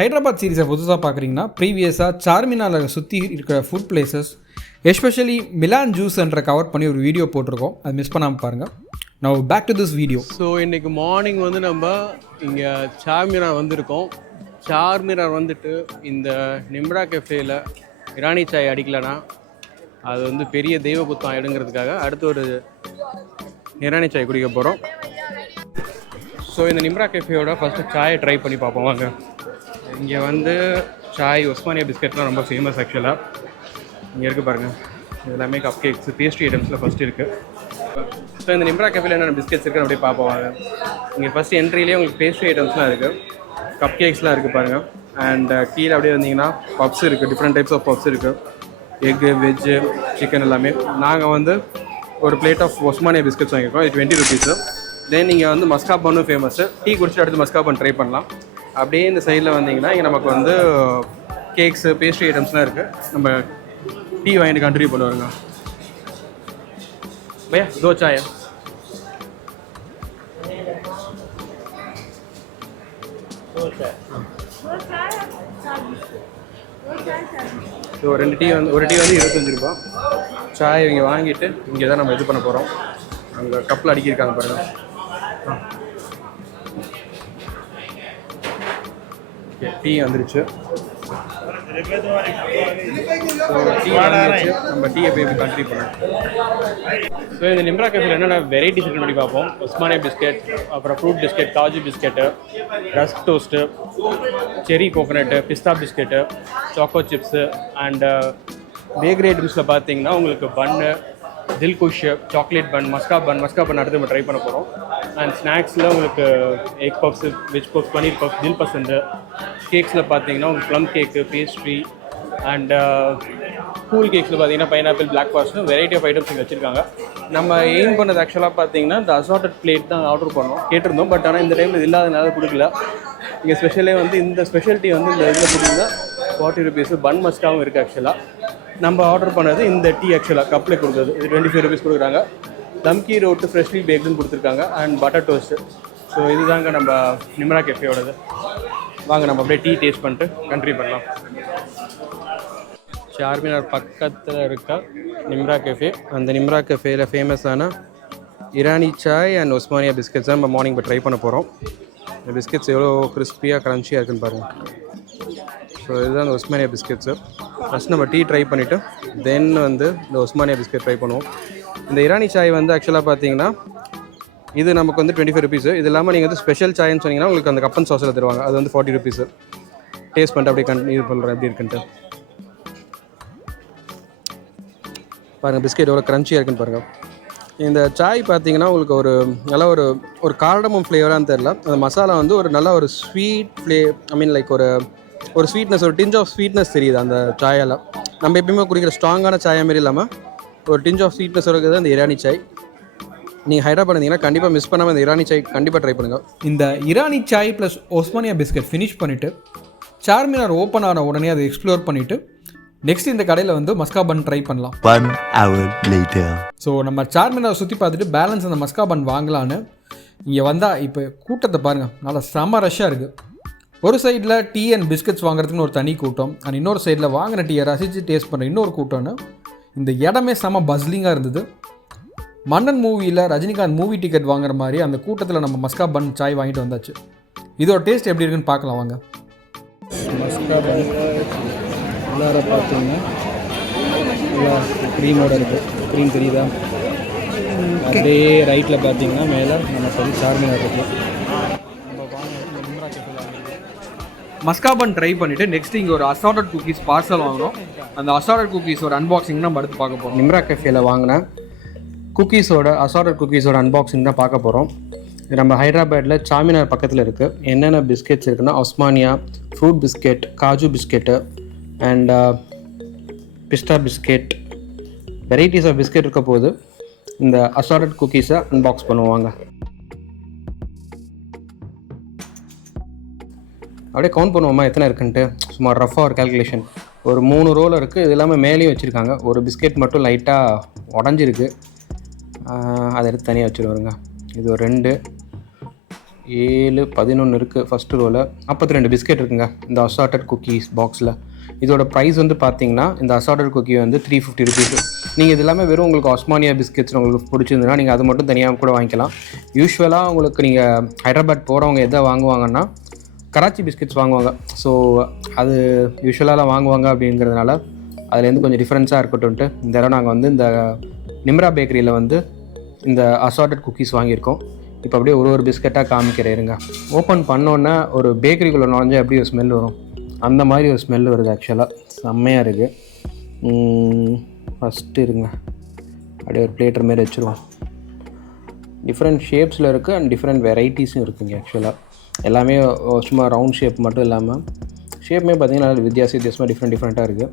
Hyderabad series புதுசாக பார்க்குறீங்கன்னா ப்ரீவியஸாக சார்மினாரில் சுற்றி இருக்கிற food places especially Milan juice என்ற கவர் பண்ணி ஒரு வீடியோ போட்டிருக்கோம். அது மிஸ் பண்ணாமல் பாருங்கள். நான் back to this video. So இன்றைக்கி மார்னிங் நம்ம இங்கே சார்மினார் வந்திருக்கோம். சார்மினார் வந்துட்டு இந்த நிம்ரா கஃபேயில் இரானி சாய் அடிக்கலைன்னா அது பெரிய தெய்வ குத்தம் ஆகிடுங்கிறதுக்காக அடுத்து ஒரு இரானி சாய் குடிக்க போகிறோம். ஸோ இந்த நிம்ரா கஃபேயோட ஃபஸ்ட்டு சாயை ட்ரை பண்ணி பார்ப்போம் வாங்க. இங்கே சாய் ஒஸ்மானியா பிஸ்கெட்லாம் ரொம்ப ஃபேமஸ் ஆக்சுவலாக. இங்கே இருக்குது பாருங்கள், இது எல்லாமே கப் கேக்ஸ் பேஸ்ட்ரி ஐட்டம்ஸில் ஃபஸ்ட்டு இருக்குது. ஸோ இந்த நிம்ரா கஃபேல என்னென்ன பிஸ்கெட்ஸ் இருக்குன்னு அப்படியே பார்ப்போம் வாங்க. இங்கே ஃபஸ்ட்டு என்ட்ரிலேயே உங்களுக்கு பேஸ்ட்ரி ஐட்டம்ஸ்லாம் இருக்குது, கப் கேக்ஸ்லாம் இருக்குது பாருங்கள். அண்ட் கீழே அப்படியே வந்தீங்கன்னா பப்ஸ் இருக்குது, டிஃப்ரெண்ட் டைப்ஸ் ஆஃப் பப்ஸ் இருக்குது, எக்கு, வெஜ்ஜு, சிக்கன் எல்லாமே. நாங்கள் ஒரு பிளேட் ஆஃப் ஒஸ்மானியா பிஸ்கெட்ஸ் வாங்கியிருக்கோம், இது 20 ருபீஸு. தென் நீங்கள் மஸ்கா பன்னும் ஃபேமஸ்ஸு. டீ குடிச்சிட்டு அடுத்து மஸ்கா பன் ட்ரை பண்ணலாம். அப்படியே இந்த சைடில் வந்தீங்கன்னா இங்கே நமக்கு கேக்ஸு பேஸ்ட்ரி ஐட்டம்ஸ்லாம் இருக்குது. நம்ம டீ வாங்கிட்டு கண்டினியூ பண்ணுவாங்க. பையா தோ சாயா. ஸோ ஒரு டீ 25 ரூபா. சாய் இங்கே வாங்கிட்டு இங்கே தான் நம்ம இது பண்ண போகிறோம். அங்கே கப்பில் அடிக்கிருக்காங்க பாருங்கள். டீ வந்துருச்சு. நம்ம டீ எப்படி கண்டினியூ பண்ணோம். ஸோ இந்த நிம்ரா கஃபேல என்னென்ன வெரைட்டிஸ் இருக்குன்னு படி பார்ப்போம். ஒஸ்மானியா பிஸ்கெட், அப்புறம் fruit biscuit, kaju biscuit, rusk toast, cherry coconut, pista biscuit, choco chips and bakery ஐட்டம்ஸில் பார்த்தீங்கன்னா உங்களுக்கு பன்னு, தில்குஷ், சாக்லேட் பன், மஸ்கா பன் அடுத்து நம்ம ட்ரை பண்ண போகிறோம். அண்ட் ஸ்நாக்ஸில் உங்களுக்கு egg puffs, veg puffs, paneer puffs, dil pasand. கேக்ஸில் பார்த்தீங்கன்னா உங்களுக்கு plum cake, pastry and cool கேக்ஸில் பார்த்தீங்கன்னா பைனாப்பிள், பிளாக் ஃபாரஸ்ட்னு வெரைட்டி ஆஃப் ஐட்டம்ஸ் இங்கே வச்சுருக்காங்க. நம்ம எய்ம் பண்ணது ஆக்சுவலாக பார்த்தீங்கன்னா இந்த அசார்டட் பிளேட் தான் ஆர்டர் பண்ணோம், கேட்டிருந்தோம். பட் ஆனால் இந்த டைமில் இது இல்லாதனால கொடுக்கல. இங்கே ஸ்பெஷலே இந்த ஸ்பெஷாலிட்டி இந்த இதில் கொடுத்தீங்கன்னா 40 ருபீஸு. பன் மஸ்காவும் இருக்குது ஆக்சுவலாக. நம்ம ஆர்டர் பண்ணது இந்த டீ ஆக்சுவலாக கப்பில் கொடுத்தது, இது 25 ருபீஸ் கொடுக்குறாங்க. தம்கி ரோட்டு ஃப்ரெஷ்லி பேக்டுன்னு கொடுத்துருக்காங்க அண்ட் பட்டர் டோஸ்ட்டு. ஸோ இதுதாங்க நம்ம நிம்ரா கெஃபேயோடது. வாங்க நம்ம அப்படியே டீ டேஸ்ட் பண்ணிட்டு கண்டினியூ பண்ணலாம். சார்மினார் பக்கத்தில் இருக்க நிம்ரா கெஃபே. அந்த நிம்ரா கெஃபேயில் ஃபேமஸான இரானி சாய் அண்ட் ஒஸ்மானியா பிஸ்கெட்ஸ் தான் நம்ம மார்னிங் இப்போ ட்ரை பண்ண போகிறோம். இந்த பிஸ்கெட்ஸ் எவ்வளோ கிறிஸ்பியாக க்ரன்ச்சியாக இருக்குன்னு பாருங்கள். ஸோ இதுதான் அந்த ஒஸ்மானியா பிஸ்கெட்ஸு. ஃபஸ்ட் நம்ம டீ ட்ரை பண்ணிவிட்டு தென் இந்த ஒஸ்மானியா பிஸ்கெட் ட்ரை பண்ணுவோம். இந்த இரானி சாய் ஆக்சுவலாக பார்த்தீங்கன்னா இது நமக்கு 25 ருபீஸு. இது இல்லாமல் நீங்கள் ஸ்பெஷல் சாய்ன்னு சொன்னீங்கன்னா உங்களுக்கு அந்த கப்பன் சாஸில் தருவாங்க, அது 40 ருபீஸு. டேஸ்ட் பண்ணிட்டு அப்படியே கண்டினியூ பண்ணுறேன் எப்படி இருக்குன்ட்டு பாருங்கள். பிஸ்கெட் எவ்வளோ க்ரன்ச்சியாக இருக்குன்னு பாருங்கள். இந்த சாய் பார்த்தீங்கன்னா உங்களுக்கு நல்ல ஒரு கார்டமம் ஃப்ளேவரானு தெரில. அந்த மசாலா ஒரு நல்ல ஒரு ஸ்வீட் லைக் ஒரு ஸ்வீட்னஸ், ஒரு டிஞ்ச் ஆஃப் ஸ்வீட்னஸ் தெரியுது அந்த சாயால். நம்ம எப்பயுமே குடிக்கிற ஸ்ட்ராங்கான சாயா மாரி இல்லாமல் ஒரு டிஞ்ச் ஆஃப் ஸ்வீட்னஸ் இருக்குது அந்த இரானி சாய். நீங்கள் ஹைதராபாத் இருந்தீங்கன்னா கண்டிப்பாக மிஸ் பண்ணாமல் இந்த இரானி சாய் கண்டிப்பாக ட்ரை பண்ணுங்கள். இந்த Irani Sai plus Osmania biscuit finish பண்ணிவிட்டு சார்மினார் ஓப்பன் ஆன உடனே அதை எக்ஸ்ப்ளோர் பண்ணிவிட்டு நெக்ஸ்ட் இந்த கடையில் மஸ்கா பன் ட்ரை பண்ணலாம். 1 hour later. ஸோ நம்ம சார்மினார் சுற்றி பார்த்துட்டு பேலன்ஸ் அந்த மஸ்கா பன் வாங்கலான்னு இங்கே வந்தால் இப்போ கூட்டத்தை பாருங்கள், நல்லா செம்ம ரஷ்ஷாக இருக்குது. ஒரு சைடில் டீ அண்ட் பிஸ்கெட்ஸ் வாங்குறதுக்குன்னு ஒரு தனி கூட்டம், அண்ட் இன்னொரு சைடில் வாங்கின டீயை ரசித்து டேஸ்ட் பண்ணுற இன்னொரு கூட்டம்னு இந்த இடமே செம்ம பஸ்லிங்காக இருந்தது. மன்னன் மூவியில் ரஜினிகாந்த் மூவி டிக்கெட் வாங்குற மாதிரி அந்த கூட்டத்தில் நம்ம மஸ்கா பன் சாய் வாங்கிட்டு வந்தாச்சு. இதோட டேஸ்ட் எப்படி இருக்குன்னு பார்க்கலாம் வாங்க. மஸ்கா பன் உள்ளார பார்த்தீங்கன்னா நல்லா க்ரீமோடு இருக்குது, க்ரீம் தெரியுதா? அப்படியே ரைட்டில் பார்த்தீங்கன்னா மேலே நம்ம சார்மினார் இருக்குது. மஸ்கா பன் ட்ரை பண்ணிவிட்டு நெக்ஸ்ட் இங்கே ஒரு அசார்டட் குக்கீஸ் பார்சல் வாங்கினோம். அந்த அசார்டட் குக்கீஸோட அன்பாக்சிங் நம்ம அடுத்து பார்க்க போகிறோம். நிம்ரா கஃபேல வாங்கின அசார்டட் குக்கீஸோட அன்பாக்சிங் தான் பார்க்க போகிறோம். இது நம்ம ஹைதராபாத்தில் சார்மினார் பக்கத்தில் இருக்குது. என்னென்ன பிஸ்கெட்ஸ் இருக்குன்னா Osmania, fruit biscuit, kaju biscuit and பிஸ்தா பிஸ்கெட், வெரைட்டிஸ் ஆஃப் பிஸ்கெட் இருக்க போது இந்த அசார்டட் குக்கீஸை அன்பாக்ஸ் பண்ணுவாங்க. அப்படியே கவுண்ட் பண்ணுவோமா எத்தனை இருக்குன்ட்டு. சும்மா ரஃபாக ஒரு கால்குலேஷன். ஒரு 3 ரோல் இருக்குது. இது இல்லாமல் மேலேயும் வச்சுருக்காங்க. ஒரு பிஸ்கெட் மட்டும் லைட்டாக உடஞ்சிருக்கு, அதை எடுத்து தனியாக வச்சுருவாருங்க. இது ஒரு 2 7-11 இருக்குது ஃபஸ்ட்டு ரோவில். 42 பிஸ்கெட் இருக்குங்க இந்த அசார்டட் குக்கீஸ் பாக்ஸில். இதோட ப்ரைஸ் வந்து பார்த்தீங்கன்னா இந்த அசார்டட் குக்கி வந்து 350 ருபீஸ். நீங்கள் இது எல்லாமே வெறும் உங்களுக்கு ஒஸ்மானியா பிஸ்கெட்ஸ் உங்களுக்கு பிடிச்சிருந்ததுன்னா நீங்கள் அது மட்டும் தனியாக கூட வாங்கிக்கலாம். யூஸ்வலாக உங்களுக்கு நீங்கள் ஹைதராபாத் போகிறவங்க எதை வாங்குவாங்கன்னா கராச்சி பிஸ்கெட்ஸ் வாங்குவாங்க. ஸோ அது யூஸ்வலாக வாங்குவாங்க அப்படிங்கிறதுனால அதுலேருந்து கொஞ்சம் டிஃப்ரென்ஸாக இருக்கட்டும்ட்டு இந்த தடவை நாங்கள் வந்து இந்த நிம்ரா பேக்கரியில் வந்து இந்த அசார்டட் குக்கீஸ் வாங்கியிருக்கோம். இப்போ அப்படியே ஒரு பிஸ்கெட்டாக காமிக்கிறேருங்க. ஓப்பன் பண்ணோன்னே ஒரு பேக்கரிக்குள்ளே நுழைஞ்சா எப்படி ஒரு ஸ்மெல் வரும், அந்த மாதிரி ஒரு ஸ்மெல் வருது. ஆக்சுவலாக செம்மையாக இருக்குது. ஃபஸ்ட்டு இருங்க அப்படியே ஒரு பிளேட்டர் மாரி வச்சுருவோம். டிஃப்ரெண்ட் ஷேப்ஸில் இருக்குது அண்ட் டிஃப்ரெண்ட் வெரைட்டிஸும் இருக்குங்க. ஆக்சுவலாக எல்லாமே சும்மா ரவுண்ட் ஷேப் மட்டும் இல்லாமல் ஷேப்புமே பார்த்திங்கன்னா நல்லா வித்தியாசமாக டிஃப்ரெண்ட்டாக இருக்குது.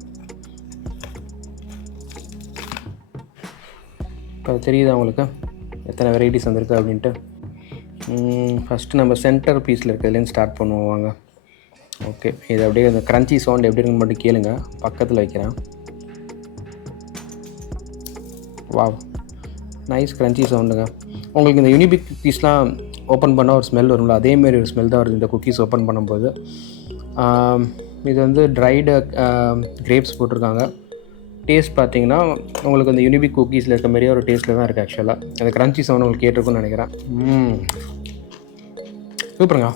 இப்போ தெரியுதா உங்களுக்கு எத்தனை வெரைட்டிஸ் வந்திருக்கு அப்படின்ட்டு? ஃபஸ்ட்டு நம்ம சென்டர் பீஸில் இருக்கிறதுலேருந்து ஸ்டார்ட் பண்ணுவோம் வாங்க. ஓகே, இது அப்படியே அந்த க்ரன்ச்சி சவுண்ட் எப்படி இருக்குன்னு மட்டும் கேளுங்க. பக்கத்தில் வைக்கிறேன். வாவ், நைஸ் க்ரன்ச்சி சவுண்டுங்க. உங்களுக்கு இந்த யூனிபிக் பீஸ்லாம் ஓப்பன் பண்ணால் ஒரு ஸ்மெல் வரும்ல, அதேமாரி ஒரு ஸ்மெல் தான் வருது இந்த குக்கீஸ் ஓப்பன் பண்ணும்போது. இது வந்து ட்ரைடு கிரேப்ஸ் போட்டிருக்காங்க. டேஸ்ட் பார்த்தீங்கன்னா உங்களுக்கு அந்த யூனிபிக் குக்கீஸில் இருக்க மாதிரியே ஒரு டேஸ்ட்டில் தான் இருக்குது. ஆக்சுவலாக அந்த க்ரன்ச்சி சவுண்ட் உங்களுக்கு கேட்டிருக்குன்னு நினைக்கிறேன். சூப்பருங்க,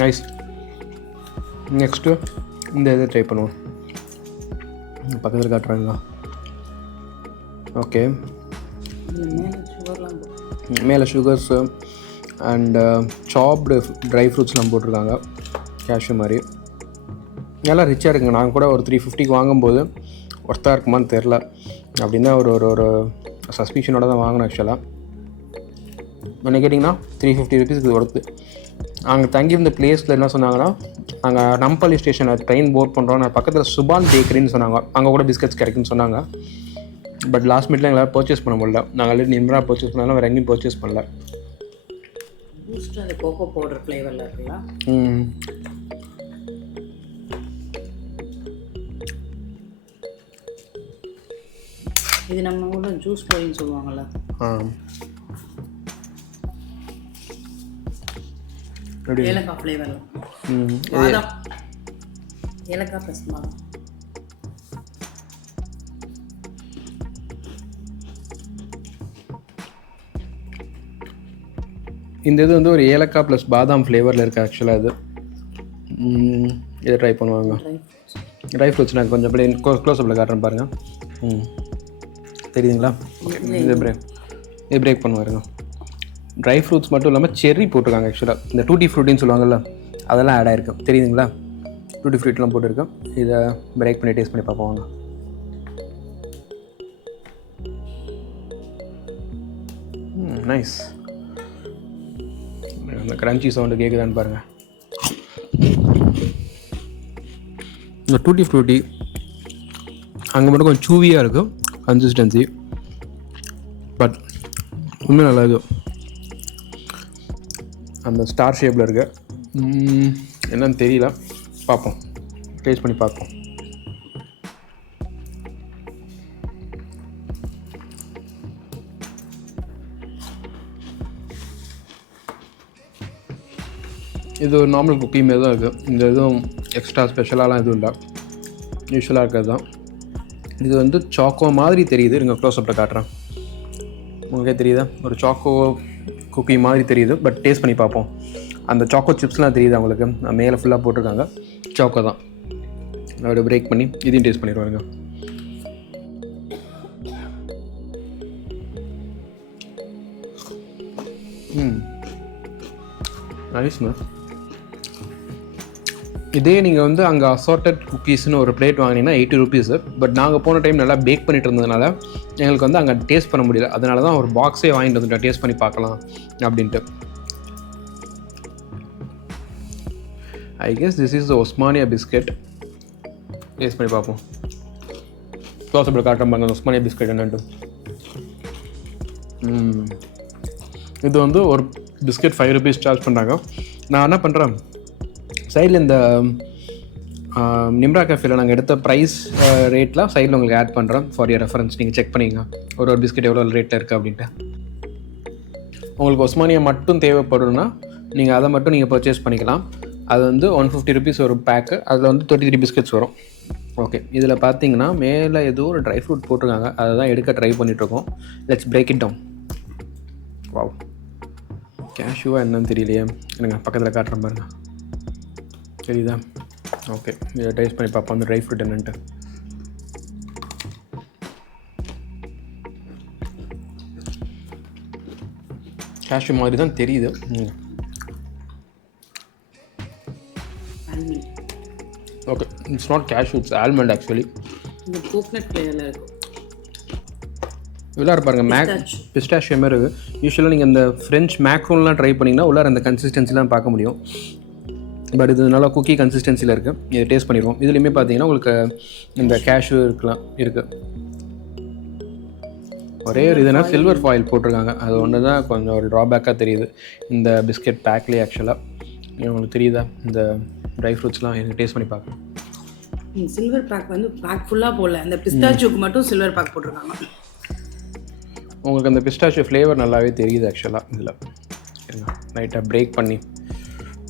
நைஸ். நெக்ஸ்ட்டு இந்த இதை ட்ரை பண்ணுவோம். பக்கத்தில் காட்டுறாங்க. ஓகே, மேலே சுகர்ஸு அண்டு சாப்டு ட்ரை ஃப்ரூட்ஸ்லாம் போட்டிருக்காங்க, கேஷ்யூ மாதிரி. நல்லா ரிச்சாக இருக்குங்க. நாங்கள் கூட ஒரு 350க்கு வாங்கும்போது ஒர்த்தாக இருக்குமான்னு தெரில. அப்படின்னா ஒரு ஒரு சஸ்பிஷனோட தான் வாங்கினேன். ஆக்சுவலாக என்ன கேட்டிங்கன்னா 350 ருபீஸ்க்கு ஒர்த்து. அங்கே தங்கியிருந்த பிளேஸில் என்ன சொன்னாங்கன்னா, நாங்கள் நம்பள்ளி ஸ்டேஷனில் ட்ரெயின் போர்ட் பண்ணுறோம், நான் பக்கத்தில் சுபான் பேக்கரின்னு சொன்னாங்க, அங்கே கூட பிஸ்கட்ஸ் கிடைக்குன்னு சொன்னாங்க. பட் லாஸ்ட் மினிட்ல எங்களால் பர்ச்சேஸ் பண்ண முடியல. நாங்கள் ஆல்ரெடி நிம்ரா பர்ச்சேஸ் பண்ணாலும் வேறு எங்கேயும் பர்ச்சேஸ் பண்ணல. அந்த கோகோ பவுடர் ஃப்ளேவரில் இருக்குல்ல. இது நம்ம ஊரில் ஜூஸ் போயின்னு சொல்லுவாங்கள்ல. ஏலக்காய் ஃப்ளேவரில் பாதாம், ஏலக்காய் ப்ளஸ் பாதாம். இந்த இது வந்து ஒரு ஏலக்காய் ப்ளஸ் பாதாம் ஃப்ளேவரில் இருக்குது. ஆக்சுவலாக இது இதை ட்ரை பண்ணுவாங்க. ட்ரை ஃப்ரூட்ஸ் நான் கொஞ்சம் அப்படியே க்ளோஸ்அப்பில் காட்டுறேன் பாருங்கள். தெரியுதுங்களா? இது பிரேக் பண்ணுவாருங்க. ட்ரை ஃப்ரூட்ஸ் மட்டும் இல்லாமல் செர்ரி போட்டிருக்காங்க. ஆக்சுவலாக இந்த டூட்டி ஃப்ரூட்டின்னு சொல்லுவாங்கள்ல, அதெல்லாம் ஆட் ஆகிருக்கு. தெரியுதுங்களா? டூட்டி ஃப்ரூட்லாம் போட்டிருக்கேன். இதை பிரேக் பண்ணி டேஸ்ட் பண்ணி பார்ப்போம் வாங்க. நைஸ். அந்த க்ரன்ச்சி சவுண்டு கேட்குதான்னு பாருங்கள். இந்த டூட்டி ஃப்ரூட்டி அங்கே மட்டும் கொஞ்சம் சூவியாக இருக்கும் கன்சிஸ்டன்சி, பட் உண்மையாக நல்லா இருக்கும். அந்த ஸ்டார் ஷேப்பில் இருக்கு. என்னன்னு தெரியல, பார்ப்போம், டேஸ்ட் பண்ணி பார்ப்போம். இது ஒரு நார்மல் குக்கி மாரி தான் இருக்குது. இந்த எதுவும் எக்ஸ்ட்ரா ஸ்பெஷலாலாம் எதுவும் இல்லை, யூஸ்வலாக இருக்கிறது தான். இது வந்து சாக்கோ மாதிரி தெரியுது. இருங்க க்ளோஸ்அப்பில் காட்டுறேன். உங்களுக்கே தெரியுதா? ஒரு சாக்கோ குக்கி மாதிரி தெரியுது. பட் டேஸ்ட் பண்ணி பார்ப்போம். அந்த சாக்கோ சிப்ஸ்லாம் தெரியுது அவங்களுக்கு, மேலே ஃபுல்லாக போட்டிருக்காங்க. சாக்கோ தான். அதோட பிரேக் பண்ணி இதையும் டேஸ்ட் பண்ணிடுவாங்க. நைஸ்ண்ணா. இதே நீங்கள் வந்து அங்கே அசார்டட் குக்கீஸ்னு ஒரு பிளேட் வாங்கினீங்கன்னா 80 ருபீஸு. பட் நாங்கள் போன டைம் நல்லா பேக் பண்ணிட்டு இருந்ததுனால எங்களுக்கு வந்து அங்கே டேஸ்ட் பண்ண முடியல. அதனால தான் ஒரு பாக்ஸே வாங்கிட்டு வந்துட்டேன், டேஸ்ட் பண்ணி பார்க்கலாம் அப்படின்ட்டு. I guess this is the Osmania biscuit. Taste பண்ணி பார்ப்போம். க்ளோஸ்அப்பில் காட்டுறேன் பாருங்க ஒஸ்மானியா பிஸ்கெட் என்னன்ட்டு. இது வந்து ஒரு பிஸ்கெட் 5 ருபீஸ் சார்ஜ் பண்ணுறாங்க. நான் என்ன பண்ணுறேன், சைடில் இந்த நிம்ரா கேஃபேல நாங்கள் எடுத்த ப்ரைஸ் ரேட்லாம் சைடில் உங்களுக்கு ஆட் பண்ணுறேன் ஃபார் யர் ரெஃபரன்ஸ். நீங்கள் செக் பண்ணிங்க ஒரு பிஸ்கெட் எவ்வளோ ரேட்டில் இருக்குது அப்படின்ட்டு. உங்களுக்கு ஒஸ்மானியா மட்டும் தேவைப்படும்னா நீங்கள் அதை மட்டும் நீங்கள் பர்ச்சேஸ் பண்ணிக்கலாம். அது வந்து 150 rupees ஒரு பேக்கு. அதில் வந்து 33 பிஸ்கெட்ஸ் வரும். ஓகே, இதில் பார்த்தீங்கன்னா மேலே ஏதோ ஒரு ட்ரை ஃப்ரூட் போட்டிருக்காங்க. அதை தான் எடுக்க ட்ரை பண்ணிகிட்ருக்கோம். Let's break it down. Wow, கேஷ்யூவாக என்னன்னு தெரியலையே. எனக்கு பக்கத்தில் காட்டுற பாருங்க, தெரியுதா? ஓகே, இதை டேஸ்ட் பண்ணி பார்ப்போம் அந்த ட்ரை ஃப்ரூட் என்னன்ட்டு. கேஷ்யூ மாதிரி தான் தெரியுது. Okay, it's not cashew, it's almond actually. இந்த கோகனட் ஃப்ளேவரில் இருக்கும். உள்ளார பாருங்கள், பிஸ்டாஷியோ மாதிரி இருக்குது. யூஸ்வலாக நீங்கள் இந்த ஃப்ரெஞ்ச் மேக்ரோன்லாம் ட்ரை பண்ணிங்கன்னா உள்ளார அந்த கன்சிஸ்டன்சிலாம் பார்க்க முடியும். பட் இது நல்லா குக்கி கன்சிஸ்டன்சியில் இருக்குது. இதை டேஸ்ட் பண்ணிடுவோம். இதுலேயுமே பார்த்தீங்கன்னா உங்களுக்கு இந்த கேஷ்யூ இருக்குது. ஒரே ஒரு இதுனா சில்வர் ஃபாயில் போட்டிருக்காங்க. அது ஒன்று தான் கொஞ்சம் ஒரு ட்ராபேக்காக தெரியுது இந்த பிஸ்கெட் பேக்லேயே. ஆக்சுவலாக உங்களுக்கு தெரியுதா இந்த ட்ரை ஃப்ரூட்ஸ்லாம் எனக்கு டேஸ்ட் பண்ணி பார்க்கணும். சில்வர் பேக் வந்து பேக் ஃபுல்லாக போடல, அந்த பிஸ்டாச்சியோக்கு மட்டும் சில்வர் பேக் போட்டிருக்காங்க. உங்களுக்கு அந்த பிஸ்டாச்சியோ ஃப்ளேவர் நல்லாவே தெரியுது ஆக்சுவலாக. இதில் லைட்டாக பிரேக் பண்ணி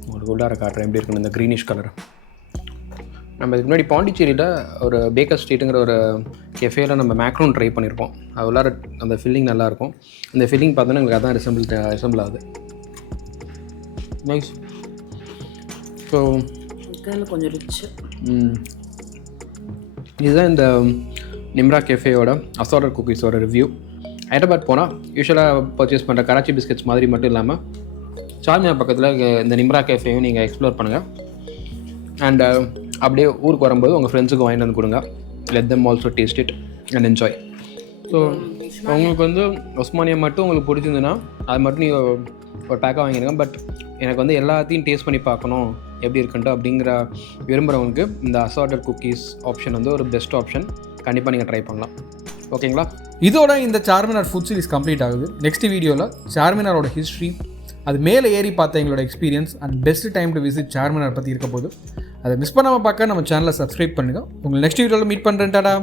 உங்களுக்கு உள்ளார காட்டுறேன் எப்படி இருக்குன்னு. இந்த க்ரீனிஷ் கலர் நம்ம இதுக்கு முன்னாடி பாண்டிச்சேரியில் ஒரு பேக்கர் ஸ்ட்ரீட்டுங்கிற ஒரு கெஃபேல நம்ம மேக்ரோன் ட்ரை பண்ணியிருப்போம். அது உள்ளார அந்த ஃபில்லிங் நல்லாயிருக்கும். அந்த ஃபில்லிங் பார்த்தோன்னா எங்களுக்கு அதான் ரிசம்பிள் ஆகுது. நைஸ். ஸோ கொஞ்சம் ரிச். இதுதான் இந்த நிம்ரா கெஃபேயோட அசார்டட் குக்கீஸோட ரிவ்யூ. ஹைதராபாத் போனால் யூஸ்வலாக பர்ச்சேஸ் பண்ணுற கராச்சி பிஸ்கெட்ஸ் மாதிரி மட்டும் இல்லாமல் சார்மினார் பக்கத்தில் இந்த நிம்ரா கேஃபேயும் நீங்கள் எக்ஸ்ப்ளோர் பண்ணுங்கள். அண்ட் அப்படியே ஊருக்கு வரும்போது உங்கள் ஃப்ரெண்ட்ஸுக்கு வாங்கிட்டு வந்து கொடுங்க. Let them also taste it and enjoy. So உங்களுக்கு வந்து ஒஸ்மானியா மட்டும் உங்களுக்கு பிடிச்சிருந்துன்னா அது மட்டும் நீங்கள் ஒரு பேக்காக வாங்கிடுங்க. பட் எனக்கு வந்து எல்லாத்தையும் டேஸ்ட் பண்ணி பார்க்கணும் எப்படி இருக்குன்ட்டு அப்படிங்கிற விரும்புகிறவங்களுக்கு இந்த அசார்டட் குக்கீஸ் ஆப்ஷன் வந்து ஒரு பெஸ்ட் ஆப்ஷன். கண்டிப்பாக நீங்கள் ட்ரை பண்ணலாம். ஓகேங்களா? இதோட இந்த சார்மினார் ஃபுட் சீரிஸ் கம்ப்ளீட் ஆகுது. நெக்ஸ்ட் வீடியோவில் சார்மினாரோட ஹிஸ்ட்ரி, அது மேலே ஏறி பார்த்த எங்களோட experience and best time to visit Charminar பற்றி இருக்க போது. அதை மிஸ் பண்ணாமல் பார்க்க நம்ம சேனலை சப்ஸ்கிரைப் பண்ணுங்கள். உங்களை நெக்ஸ்ட் வீடியோவில் மீட் பண்ணுறேன். டாடா.